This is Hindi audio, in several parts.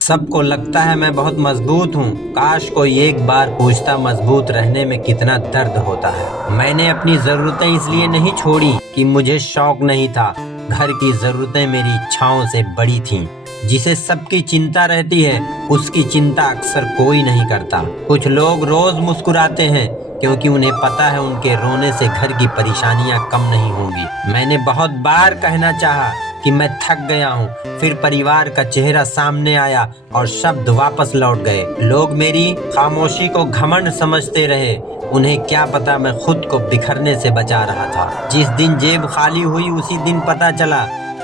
सबको लगता है मैं बहुत मजबूत हूँ। काश कोई एक बार पूछता मजबूत रहने में कितना दर्द होता है। मैंने अपनी जरूरतें इसलिए नहीं छोड़ी कि मुझे शौक नहीं था। घर की जरूरतें मेरी इच्छाओं से बड़ी थीं। जिसे सबकी चिंता रहती है उसकी चिंता अक्सर कोई नहीं करता। कुछ लोग रोज मुस्कुराते हैं क्योंकि उन्हें पता है उनके रोने से घर की परेशानियां कम नहीं होंगी। मैंने बहुत बार कहना चाहा कि मैं थक गया हूँ, फिर परिवार का चेहरा सामने आया और शब्द वापस लौट गए। लोग मेरी खामोशी को घमंड समझते रहे। उन्हें क्या पता मैं खुद को बिखरने से बचा रहा था। जिस दिन जेब खाली हुई उसी दिन पता चला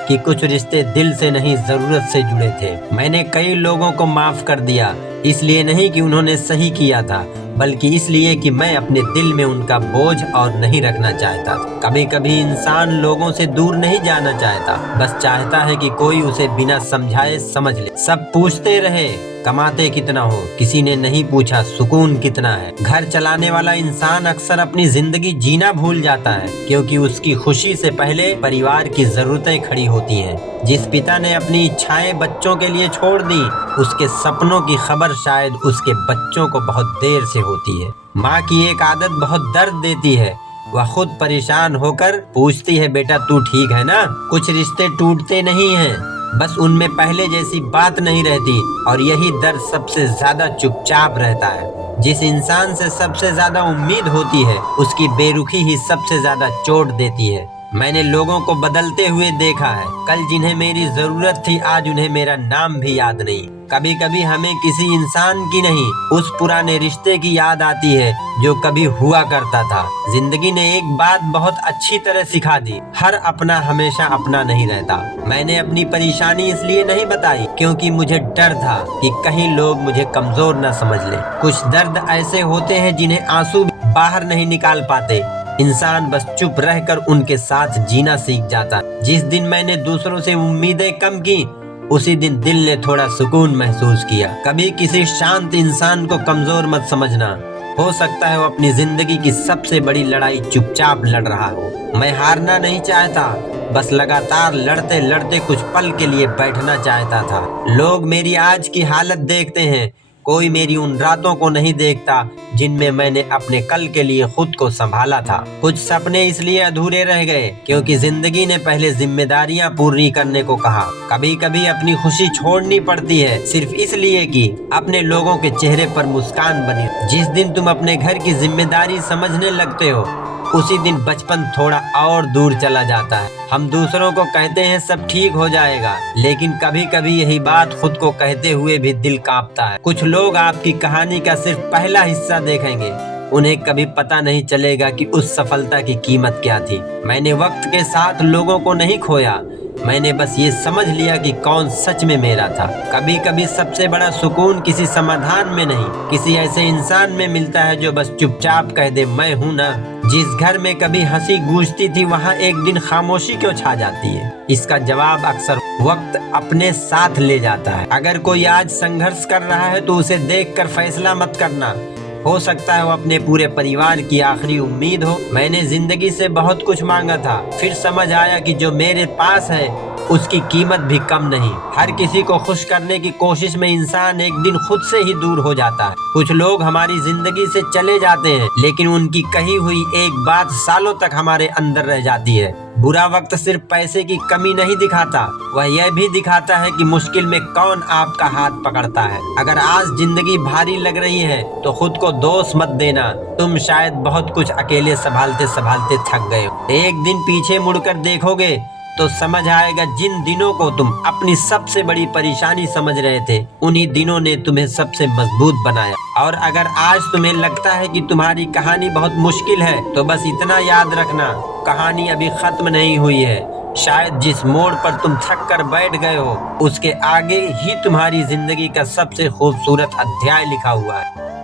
कि कुछ रिश्ते दिल से नहीं जरूरत से जुड़े थे। मैंने कई लोगों को माफ कर दिया, इसलिए नहीं कि उन्होंने सही किया था, बल्कि इसलिए कि मैं अपने दिल में उनका बोझ और नहीं रखना चाहता। कभी कभी इंसान लोगों से दूर नहीं जाना चाहता, बस चाहता है कि कोई उसे बिना समझाए समझ ले। सब पूछते रहे कमाते कितना हो, किसी ने नहीं पूछा सुकून कितना है। घर चलाने वाला इंसान अक्सर अपनी जिंदगी जीना भूल जाता है क्योंकि उसकी खुशी से पहले परिवार की जरूरतें खड़ी होती हैं। जिस पिता ने अपनी इच्छाएं बच्चों के लिए छोड़ दी, उसके सपनों की खबर शायद उसके बच्चों को बहुत देर से होती है। माँ की एक आदत बहुत दर्द देती है। वह खुद परेशान होकर पूछती है, बेटा तू ठीक है ना? कुछ रिश्ते टूटते नहीं हैं, बस उनमें पहले जैसी बात नहीं रहती, और यही दर्द सबसे ज्यादा चुपचाप रहता है। जिस इंसान से सबसे ज्यादा उम्मीद होती है उसकी बेरुखी ही सबसे ज्यादा चोट देती है। मैंने लोगों को बदलते हुए देखा है। कल जिन्हें मेरी जरूरत थी आज उन्हें मेरा नाम भी याद नहीं। कभी कभी हमें किसी इंसान की नहीं, उस पुराने रिश्ते की याद आती है जो कभी हुआ करता था। जिंदगी ने एक बात बहुत अच्छी तरह सिखा दी, हर अपना हमेशा अपना नहीं रहता। मैंने अपनी परेशानी इसलिए नहीं बताई क्योंकि मुझे डर था कि कहीं लोग मुझे कमजोर न समझ ले। कुछ दर्द ऐसे होते हैं जिन्हें आंसू बाहर नहीं निकाल पाते। इंसान बस चुप रहकर उनके साथ जीना सीख जाता। जिस दिन मैंने दूसरों से उम्मीदें कम की उसी दिन दिल ने थोड़ा सुकून महसूस किया। कभी किसी शांत इंसान को कमजोर मत समझना। हो सकता है वो अपनी जिंदगी की सबसे बड़ी लड़ाई चुपचाप लड़ रहा हो। मैं हारना नहीं चाहता, बस लगातार लड़ते लड़ते कुछ पल के लिए बैठना चाहता था। लोग मेरी आज की हालत देखते हैं, कोई मेरी उन रातों को नहीं देखता जिनमें मैंने अपने कल के लिए खुद को संभाला था। कुछ सपने इसलिए अधूरे रह गए क्योंकि जिंदगी ने पहले जिम्मेदारियां पूरी करने को कहा। कभी कभी अपनी खुशी छोड़नी पड़ती है सिर्फ इसलिए कि अपने लोगों के चेहरे पर मुस्कान बनी। जिस दिन तुम अपने घर की जिम्मेदारी समझने लगते हो उसी दिन बचपन थोड़ा और दूर चला जाता है। हम दूसरों को कहते हैं सब ठीक हो जाएगा, लेकिन कभी कभी यही बात खुद को कहते हुए भी दिल कांपता है। कुछ लोग आपकी कहानी का सिर्फ पहला हिस्सा देखेंगे, उन्हें कभी पता नहीं चलेगा कि उस सफलता की कीमत क्या थी। मैंने वक्त के साथ लोगों को नहीं खोया, मैंने बस ये समझ लिया कि कौन सच में मेरा था। कभी कभी सबसे बड़ा सुकून किसी समाधान में नहीं, किसी ऐसे इंसान में मिलता है जो बस चुपचाप कह दे मैं हूँ ना। जिस घर में कभी हंसी गूंजती थी वहाँ एक दिन खामोशी क्यों छा जाती है? इसका जवाब अक्सर वक्त अपने साथ ले जाता है। अगर कोई आज संघर्ष कर रहा है तो उसे देखकर फैसला मत करना, हो सकता है वो अपने पूरे परिवार की आखिरी उम्मीद हो। मैंने जिंदगी से बहुत कुछ मांगा था, फिर समझ आया कि जो मेरे पास है उसकी कीमत भी कम नहीं। हर किसी को खुश करने की कोशिश में इंसान एक दिन खुद से ही दूर हो जाता है। कुछ लोग हमारी जिंदगी से चले जाते हैं लेकिन उनकी कही हुई एक बात सालों तक हमारे अंदर रह जाती है। बुरा वक्त सिर्फ पैसे की कमी नहीं दिखाता, वह यह भी दिखाता है कि मुश्किल में कौन आपका हाथ पकड़ता है। अगर आज जिंदगी भारी लग रही है तो खुद को दोष मत देना, तुम शायद बहुत कुछ अकेले संभालते संभालते थक गए हो। एक दिन पीछे मुड़कर देखोगे तो समझ आएगा जिन दिनों को तुम अपनी सबसे बड़ी परेशानी समझ रहे थे उन्हीं दिनों ने तुम्हें सबसे मजबूत बनाया। और अगर आज तुम्हें लगता है कि तुम्हारी कहानी बहुत मुश्किल है तो बस इतना याद रखना, कहानी अभी खत्म नहीं हुई है। शायद जिस मोड़ पर तुम थक कर बैठ गए हो उसके आगे ही तुम्हारी जिंदगी का सबसे खूबसूरत अध्याय लिखा हुआ है।